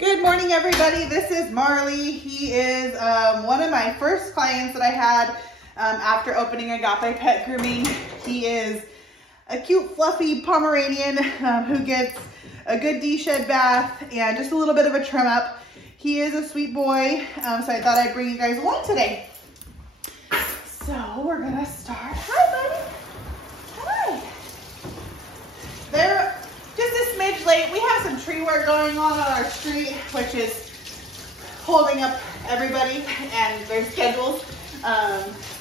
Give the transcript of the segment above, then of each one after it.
Good morning, everybody. This is Marley. He is one of my first clients that I had after opening Agape Pet Grooming. He is a cute, fluffy Pomeranian who gets a good de-shed bath and just a little bit of a trim up. He is a sweet boy, so I thought I'd bring you guys along today. So we're gonna start. Hi, buddy. Hi. They're just a smidge late. We have some tree work going on our street, which is holding up everybody and their schedules.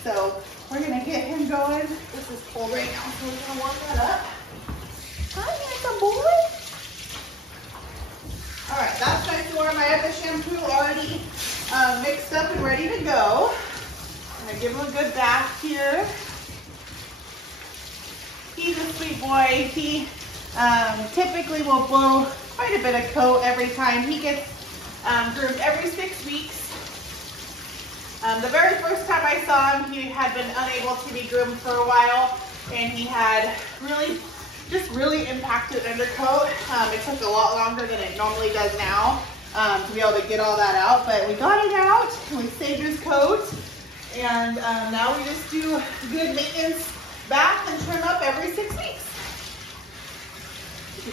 So we're gonna get him going. This is cold right now, so we're gonna warm that up. Hi, handsome boy. All right, that's nice and warm. I have the shampoo already mixed up and ready to go. I'm gonna give him a good bath here. He's a sweet boy. He typically will blow quite a bit of coat every time. He gets groomed every 6 weeks. The very first time I saw him, he had been unable to be groomed for a while, and he had really impacted undercoat. It took a lot longer than it normally does now to be able to get all that out, but we got it out, and we saved his coat, and now we just do good maintenance bath and trim up every 6 weeks.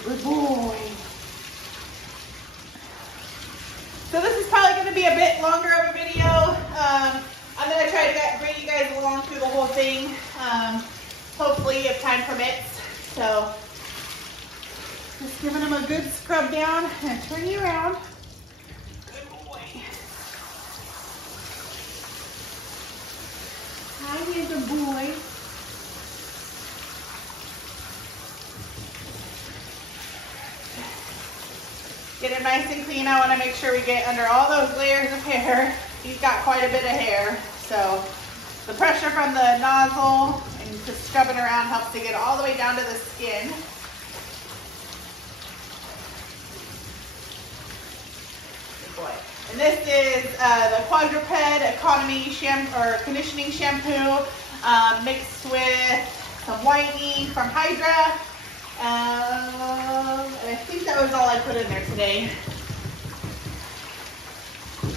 Good boy. So this is probably going to be a bit longer of a video. I'm going to try to bring you guys along through the whole thing, hopefully if time permits. So just giving him a good scrub down and turn you around. Good boy. Hi, handsome boy. Get him nice and clean. I want to make sure we get under all those layers of hair. He's got quite a bit of hair, so the pressure from the nozzle and just scrubbing around helps to get all the way down to the skin. Good boy. And this is the Quadruped Economy shampoo or conditioning shampoo mixed with some whitening from Hydra. And I think that was all I put in there today.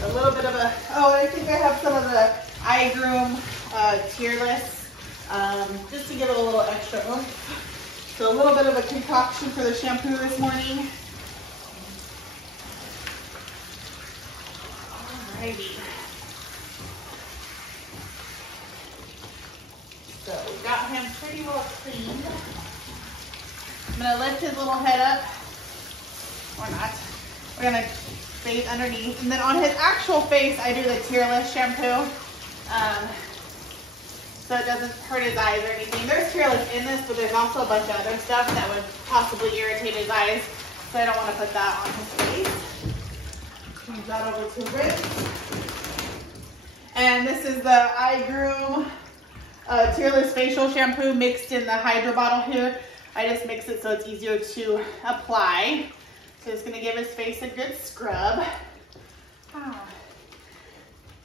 A little bit of a, oh, I think I have some of the iGroom tearless, just to give it a little extra oomph. So a little bit of a concoction for the shampoo this morning. Alrighty. So we got him pretty well cleaned. I'm going to lift his little head up, or not. We're going to bathe underneath. And then on his actual face, I do the tearless shampoo, so it doesn't hurt his eyes or anything. There's tearless in this, but there's also a bunch of other stuff that would possibly irritate his eyes, so I don't want to put that on his face. Change that over to rinse. And this is the iGroom tearless facial shampoo mixed in the Hydra bottle here. I just mix it so it's easier to apply. So it's gonna give his face a good scrub.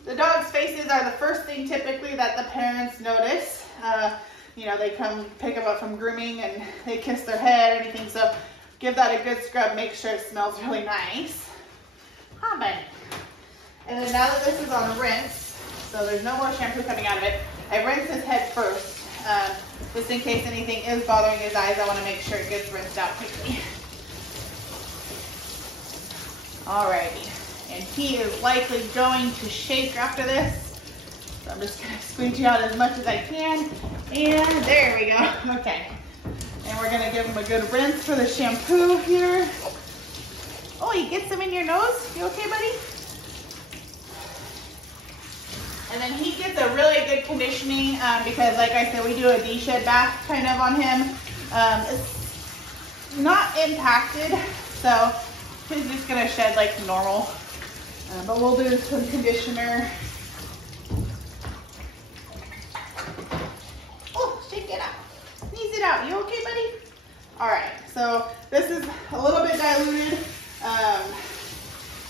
The dog's faces are the first thing typically that the parents notice. You know, they come pick them up from grooming and they kiss their head or anything. So give that a good scrub, make sure it smells really nice. Hi, buddy. And then now that this is on rinse, so there's no more shampoo coming out of it, I rinse his head first. Just in case anything is bothering his eyes, I want to make sure it gets rinsed out quickly. Alrighty, and he is likely going to shake after this, so I'm just going to squeegee out as much as I can, and there we go. Okay, and we're going to give him a good rinse for the shampoo here. Oh, he gets them in your nose? You okay, buddy? And then he gets a really good conditioning because, like I said, we do a de-shed bath kind of on him. It's not impacted, so he's just going to shed like normal. But we'll do some conditioner. Oh, shake it out. Sneeze it out. You okay, buddy? All right, so this is a little bit diluted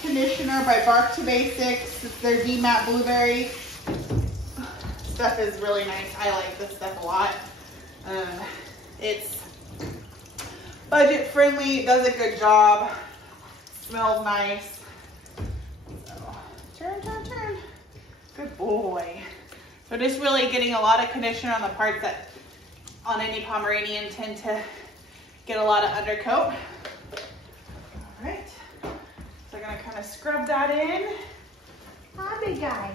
conditioner by Bark to Basics. It's their D-Matte Blueberry. Stuff is really nice. I like this stuff a lot. It's budget friendly, it does a good job, smells nice. boy. So just really getting a lot of conditioner on the parts that on any Pomeranian tend to get a lot of undercoat. All right, so I'm gonna kind of scrub that in. Hi, big guy.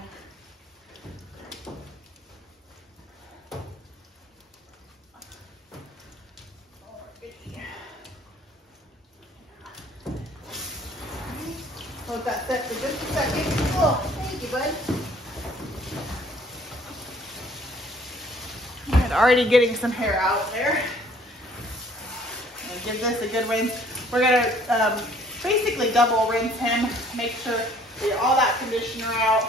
Hold that set for just a second. Oh, thank you, bud. And already getting some hair out there. And give this a good rinse. We're gonna basically double rinse him. Make sure that you get all that conditioner out.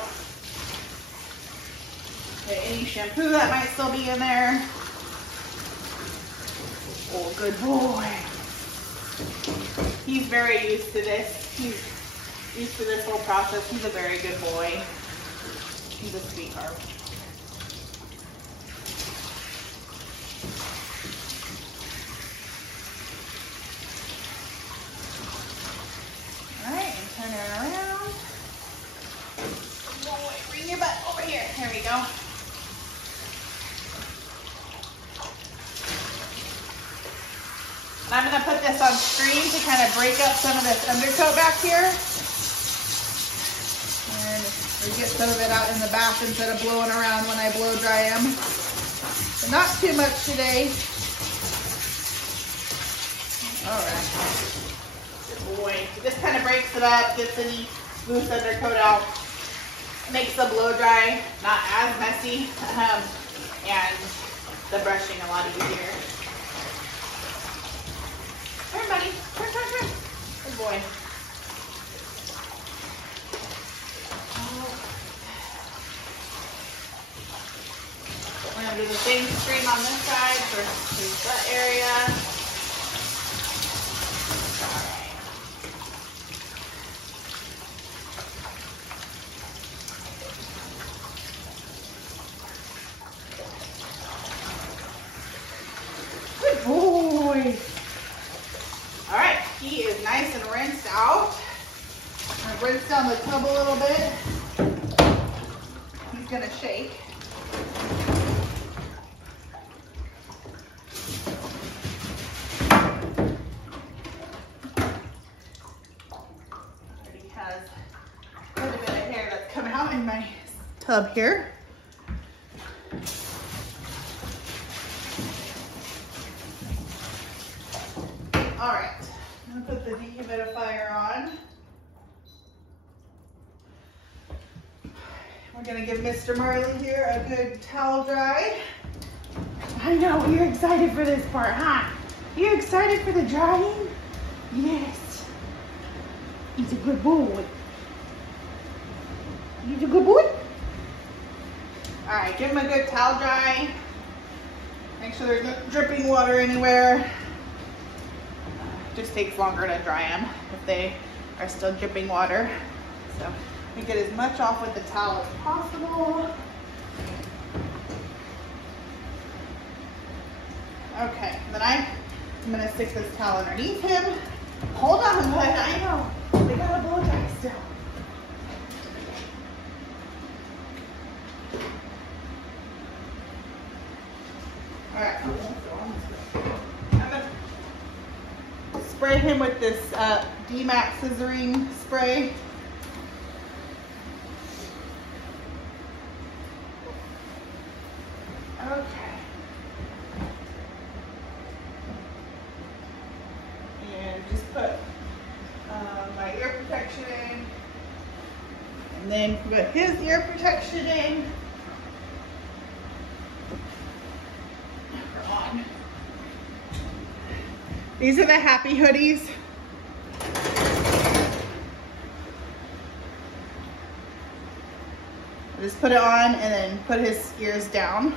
Okay, any shampoo that might still be in there. Oh, good boy. He's very used to this. He's used to this whole process. He's a very good boy. He's a sweetheart. All right, and turn it around. Boy, bring your butt over here. There we go. And I'm going to put this on screen to kind of break up some of this undercoat back here. And we get some of it out in the back instead of blowing around when I blow dry them. So not too much today. All right. Good boy. So this kind of breaks it up, gets any loose undercoat out. Makes the blow dry not as messy, and the brushing a lot easier. Turn, buddy. Turn, turn, turn. Good boy. We're going to do the same stream on this side for his butt area. All right. Good boy. All right, he is nice and rinsed out. I'm gonna rinse down the tub a little bit. He's gonna shake. Already has quite a bit of hair that's come out in my tub here. All right, I'm gonna put the dehumidifier on. We're gonna give Mr. Marley here a good towel dry. I know, you're excited for this part, huh? You're excited for the drying? Yes. He's a good boy. He's a good boy? All right, give him a good towel dry. Make sure there's no dripping water anywhere. Just takes longer to dry them if they are still dripping water. So we get as much off with the towel as possible. Okay, then I'm gonna stick this towel underneath him. Hold on, bud, I know. We gotta blow dry still. All right, spray him with this D-Max scissoring spray. Okay. And just put my ear protection in. And then put his ear protection in. On. These are the happy hoodies. Just put it on and then put his ears down.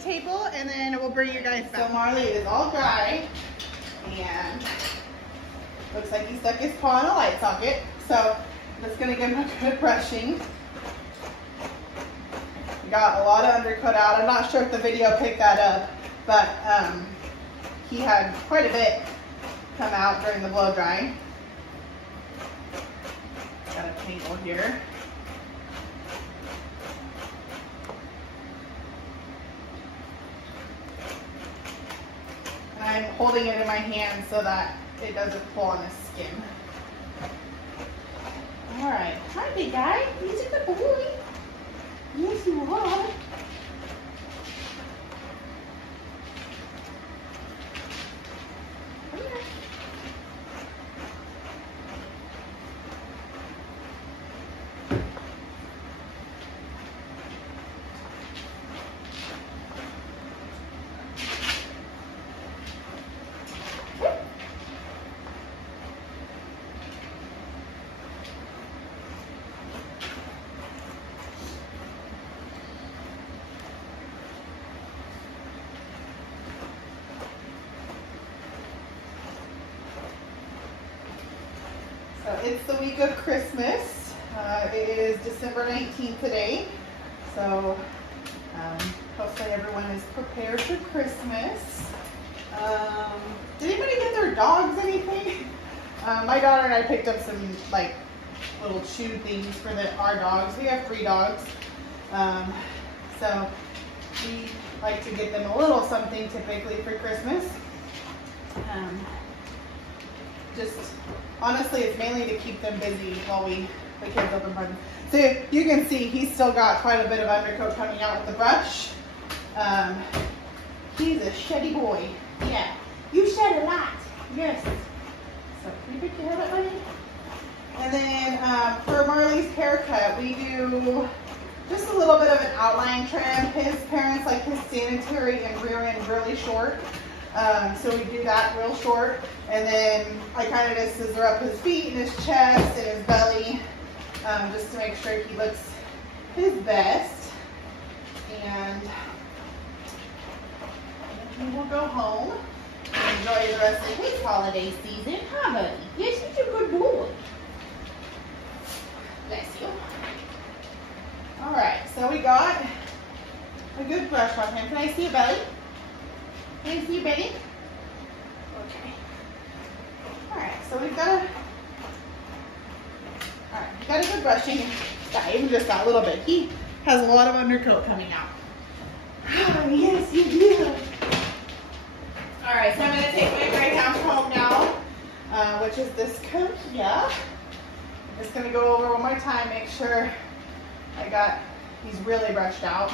table and then we'll bring you guys back. So Marley is all dry and looks like he stuck his paw in a light socket. So I'm just gonna give him a good brushing. We got a lot of undercoat out. I'm not sure if the video picked that up, but he had quite a bit come out during the blow dry. Got a tangle here. And I'm holding it in my hand so that it doesn't pull on the skin. All right, hi big guy, he's a good boy. Yes you are. So it's the week of Christmas. It is December 19th today. So hopefully everyone is prepared for Christmas. Did anybody get their dogs anything? My daughter and I picked up some like little chew things for our dogs. We have 3 dogs. So we like to get them a little something typically for Christmas. Just honestly, it's mainly to keep them busy while the kids open presents. So you can see he's still got quite a bit of undercoat coming out with the brush. He's a sheddy boy. Yeah, you shed a lot. Yes. So can you pick your hair up, buddy? And then for Marley's haircut, we do just a little bit of an outline trim. His parents like his sanitary and rear end really short. So we do that real short, and then I kind of just scissor up his feet and his chest and his belly, just to make sure he looks his best. And he will go home and enjoy the rest of his holiday season. Huh, buddy? Yes, he's a good boy. Bless you. All right, so we got a good brush on him. Can I see your belly? Can you see your belly? Okay. Alright, so we've got a good brushing. I even just got a little bit. He has a lot of undercoat coming out. Oh, yes, you do. Alright, so I'm going to take my greyhound home now, which is this coat here. I'm just going to go over one more time, make sure he's really brushed out.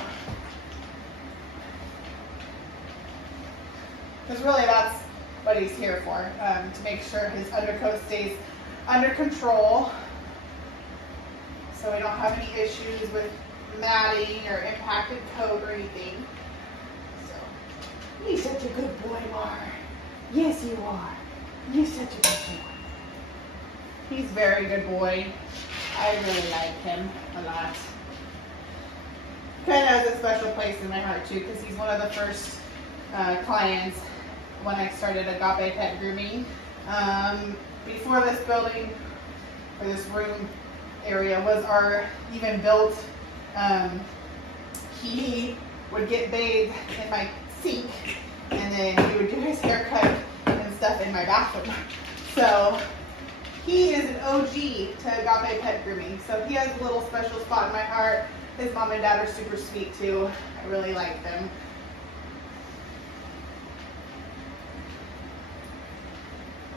Because really that's what he's here for, to make sure his undercoat stays under control so we don't have any issues with matting or impacted coat or anything. So, he's such a good boy, Mar. Yes, you are. You're such a good boy. He's a very good boy. I really like him a lot. Kind of has a special place in my heart too, because he's one of the first clients when I started Agape Pet Grooming. Before this building, or this room area was even built, he would get bathed in my sink, and then he would do his haircut and stuff in my bathroom. So he is an OG to Agape Pet Grooming. So he has a little special spot in my heart. His mom and dad are super sweet too. I really like them.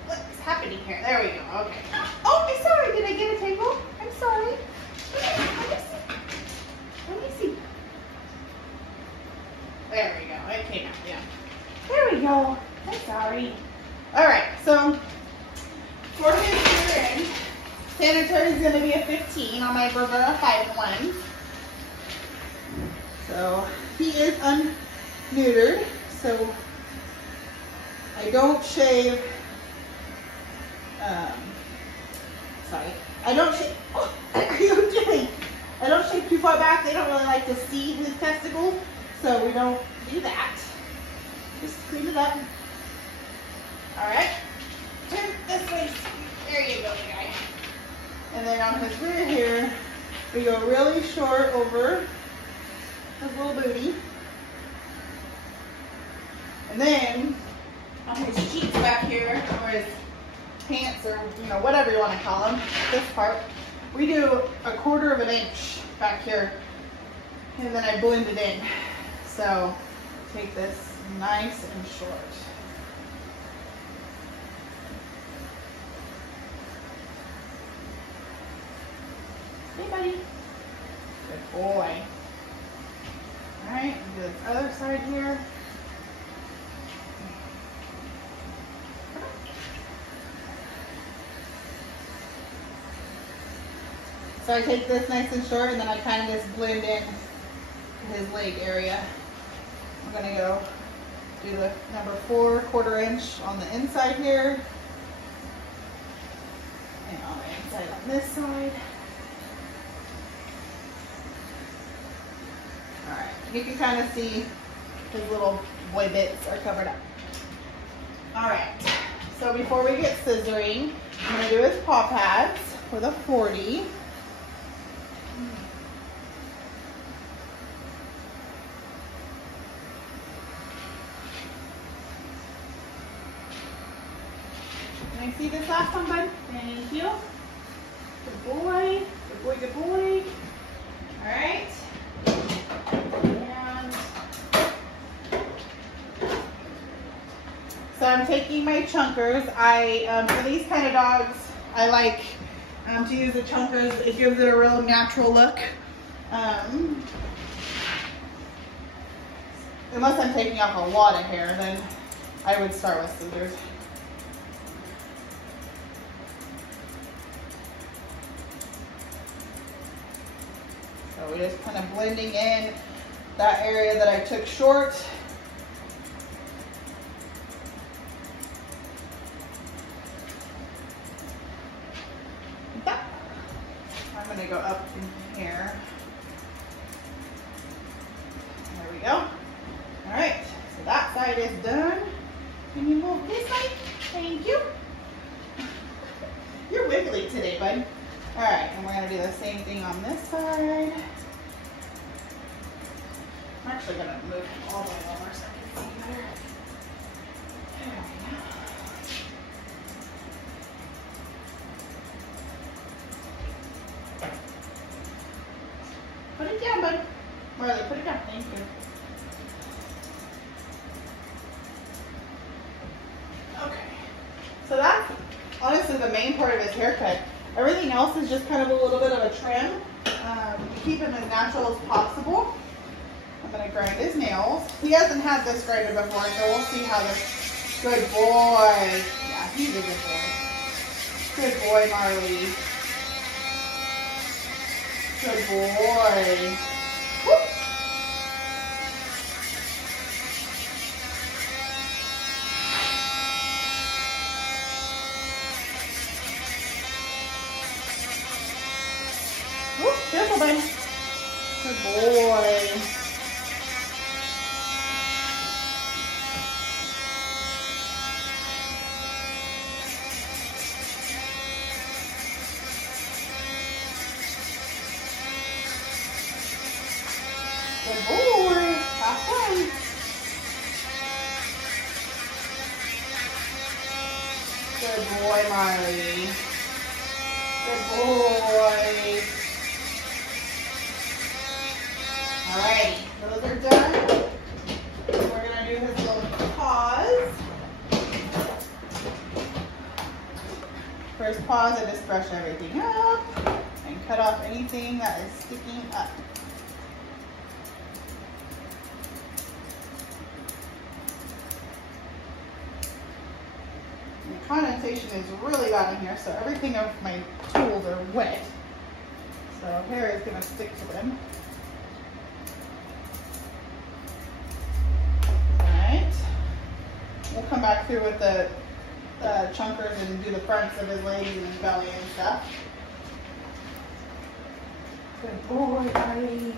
What's happening here? There we go. Okay. Oh, I'm sorry. Did I get a tangle? I'm sorry. Let me see. There we go. It came out. Yeah. There we go. I'm sorry. All right. So for his rear end, sanitary is going to be a 15 on my Bravura 5-1. So he is unneutered. So I don't shave. I don't shave. What are you doing? I don't shave too far back. They don't really like to see his testicles. so we don't do that. Just clean it up. All right, turn this way. There you go, guy. And then on his rear here, we go really short over his little booty. And then on his cheeks back here, or his pants, or whatever you want to call them, this part, we do 1/4 of an inch back here, and then I blend it in. So take this nice and short. Hey, buddy. Good boy. All right, do the other side here. So I take this nice and short, and then I kind of just blend in his leg area. I'm gonna go do the number 4 1/4 inch on the inside here, and on the inside on this side. All right, you can kind of see his little boy bits are covered up. All right, so before we get scissoring, I'm gonna do his paw pads with a 40. Can I see this last one, bud? Thank you. Good boy. Good boy, good boy. All right. And so I'm taking my chunkers. For these kind of dogs, I like to use the chunkers. It gives it a real natural look. Unless I'm taking off a lot of hair, then I would start with scissors. So we're just kind of blending in that area that I took short. I'm going to go up in here. There we go. All right, so that side is done. Can you move this side? Thank you. You're wiggly today, bud. All right, and we're going to do the same thing on this side. I'm actually going to move him all the way over so I can see better. There we go. Put it down, bud. Marley, put it down. Thank you. Okay. So that's honestly the main part of his haircut. Everything else is just kind of a little bit of a trim to keep him as natural as possible. I'm going to grind his nails. He hasn't had this grinded before, so we'll see how this. Good boy. Yeah, he's a good boy. Good boy, Marley. Good boy. Whoop. Whoop, careful, bud. Good boy. Good boy. Have fun. Good boy, Marley. Good boy. Alrighty, those are done. We're going to do his little paws. First paws, I just brush everything up and cut off anything that is sticking up. The condensation is really bad in here, so everything of my tools are wet. So hair is going to stick to them. Alright. We'll come back through with the chunkers and do the fronts of his legs and his belly and stuff. Good boy, buddy.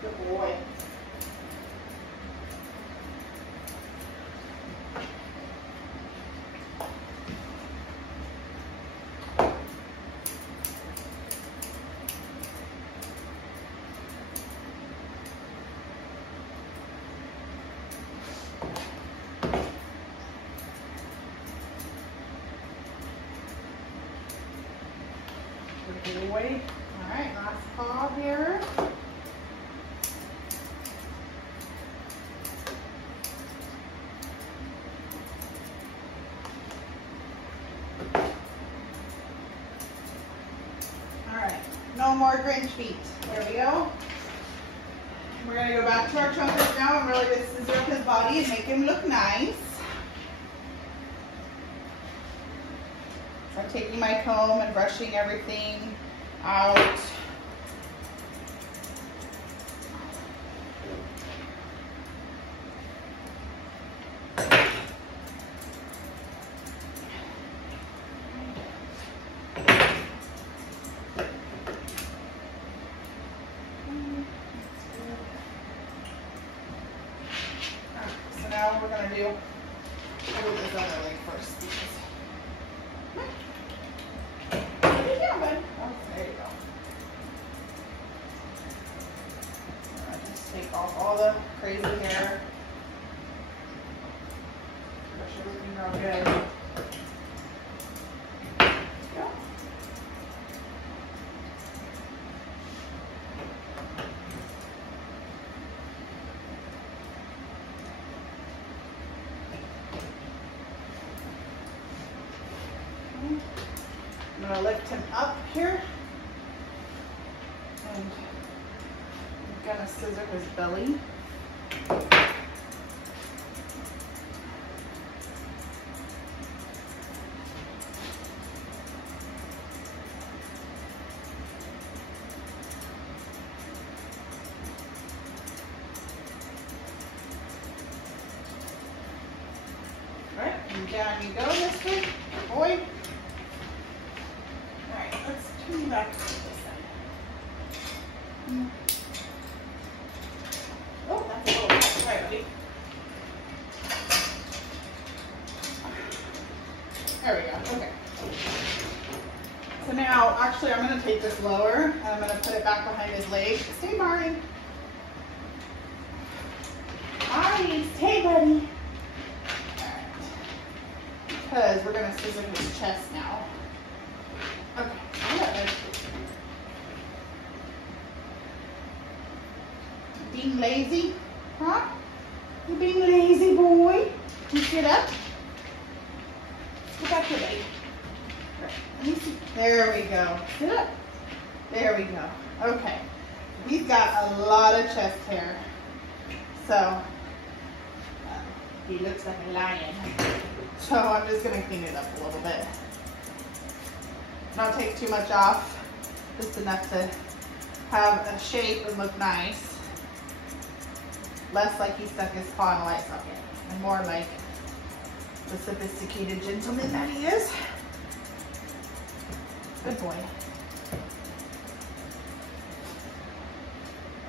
Good boy. Good boy. All right, last paw here. No more Grinch feet. There we go. We're going to go back to our trumpet now and really just scissor up his body and make him look nice. So I'm taking my comb and brushing everything out. Now we're going to do, I'll do this other leg first. What are you doing, bud? Oh, there you go. Just take off all the crazy hair. Brush everything real good. There you go. I'm going to lift him up here, and I'm going to scissor his belly. All right, and down you go, mister. Boy. Let's turn back to this side. Oh, that's a little hot. Right, buddy. There we go. Okay. So now, actually, I'm going to take this lower and I'm going to put it back behind his leg. Stay, Marley. Marley, stay, buddy. All right. Because we're going to scissor his chest now. Okay. Being lazy? Huh? You being lazy, boy? You sit up? Get back your leg. Right. Let me see. There we go. Sit up. There we go. Okay. He's got a lot of chest hair. So, he looks like a lion. So I'm just going to clean it up a little bit. Not take too much off, just enough to have a shape and look nice. Less like he stuck his paw in a light socket, and more like the sophisticated gentleman that he is. Good boy.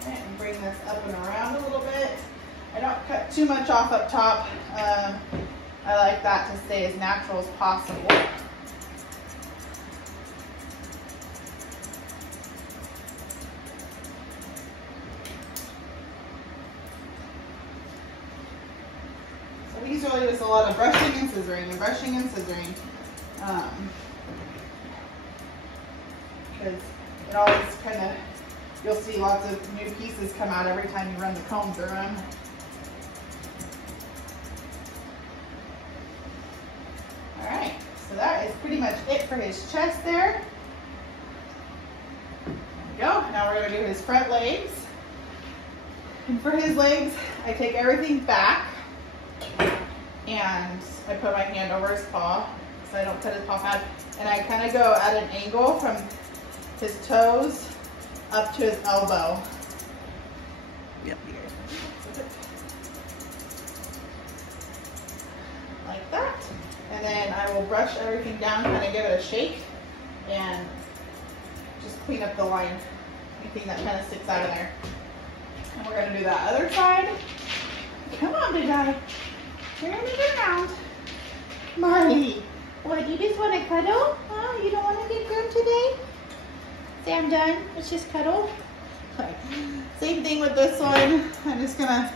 And bring this up and around a little bit. I don't cut too much off up top. I like that to stay as natural as possible. These really just a lot of brushing and scissoring and brushing and scissoring. Because it always kind of, you'll see lots of new pieces come out every time you run the comb through them. Alright, so that is pretty much it for his chest there. There we go. Now we're going to do his front legs. And for his legs, I take everything back. And I put my hand over his paw so I don't cut his paw pad. And I kind of go at an angle from his toes up to his elbow. Yep. Like that. And then I will brush everything down, kind of give it a shake, and just clean up the line. Anything that kind of sticks out of there. And we're gonna do that other side. Come on, big guy. Turn it around. Marley, what, you just want to cuddle? Oh, you don't want to get groomed today? Say I'm done, let's just cuddle. Okay. Same thing with this one. I'm just gonna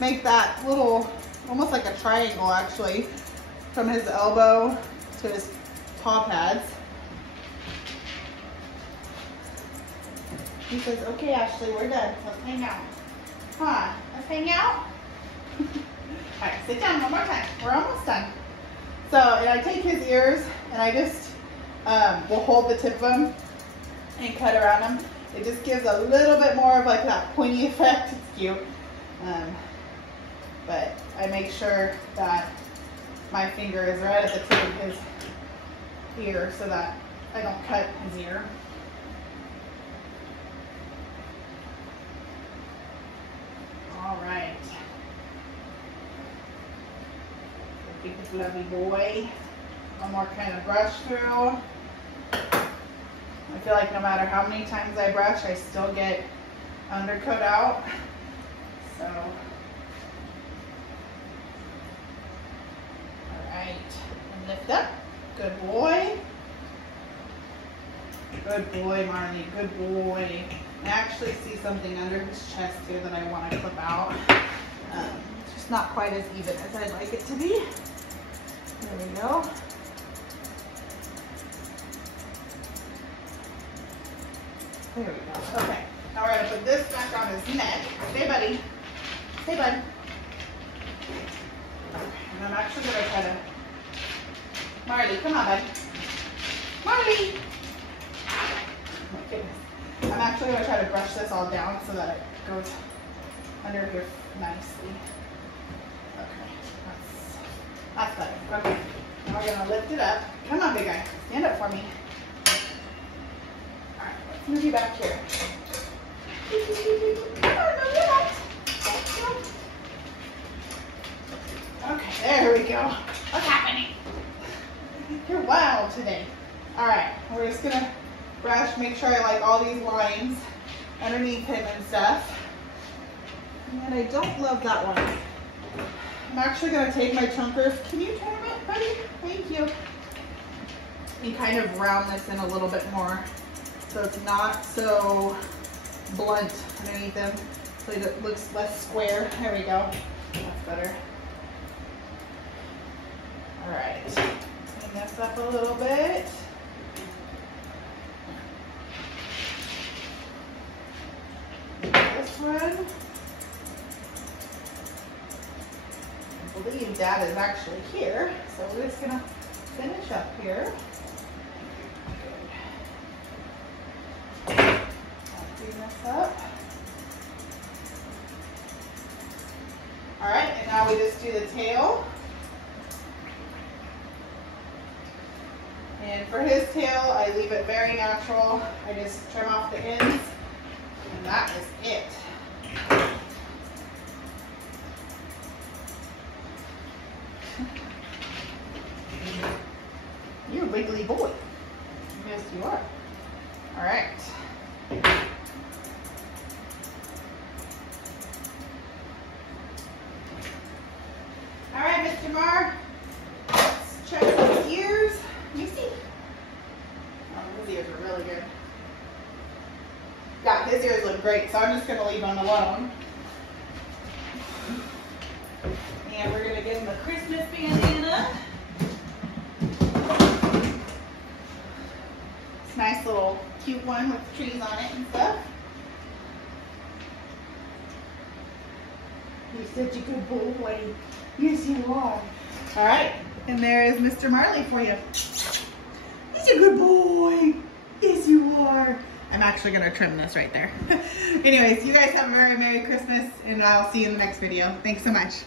make that little, almost like a triangle actually, from his elbow to his paw pads. He says, okay, Ashley, we're done. Let's hang out. Come on, let's hang out. All right, sit down one more time. We're almost done. So, and I take his ears and I just will hold the tip of them and cut around them. It just gives a little bit more of like that pointy effect. It's cute. But I make sure that my finger is right at the tip of his ear so that I don't cut his ear. All right. Big fluffy boy. One more kind of brush through. I feel like no matter how many times I brush, I still get undercoat out. So, all right, and lift up. Good boy. Good boy, Marley. Good boy. I actually see something under his chest here that I want to clip out. It's just not quite as even as I'd like it to be. There we go. There we go. Okay. Now we're going to put this back on his neck. Hey, buddy. Hey, bud. Okay. And I'm actually going to try to... Marley, come on, bud. Marley! Oh my goodness. I'm actually going to try to brush this all down so that it goes under here nicely. Okay. That's better. Okay. Now we're going to lift it up. Come on, big guy. Stand up for me. Alright, let's move you back here. Come on, move it up. Okay, there we go. What's happening? You're wild today. Alright, we're just going to brush, make sure I like all these lines underneath him and stuff. And I don't love that one. I'm actually going to take my chunkers. Can you turn it, buddy? Thank you. And kind of round this in a little bit more so it's not so blunt underneath him, so it looks less square. There we go. That's better. All right. Clean this up a little bit. This one. I believe Dad is actually here, so we're just gonna finish up here. Good. I'll clean this up. All right, and now we just do the tail. And for his tail, I leave it very natural. I just trim off the ends, and that is it. You're a wiggly boy. Yes, you are. All right. All right, Mr. Marr. Let's check his ears. You see? Oh, his ears are really good. Yeah, his ears look great, so I'm just going to leave them alone. And we're going to give him a Christmas bandana. It's a nice little cute one with trees on it and stuff. You're such a good boy. Yes, you are. All right, and there is Mr. Marley for you. He's a good boy. Yes, you are. I'm actually going to trim this right there. Anyways, you guys have a very Merry Christmas, and I'll see you in the next video. Thanks so much.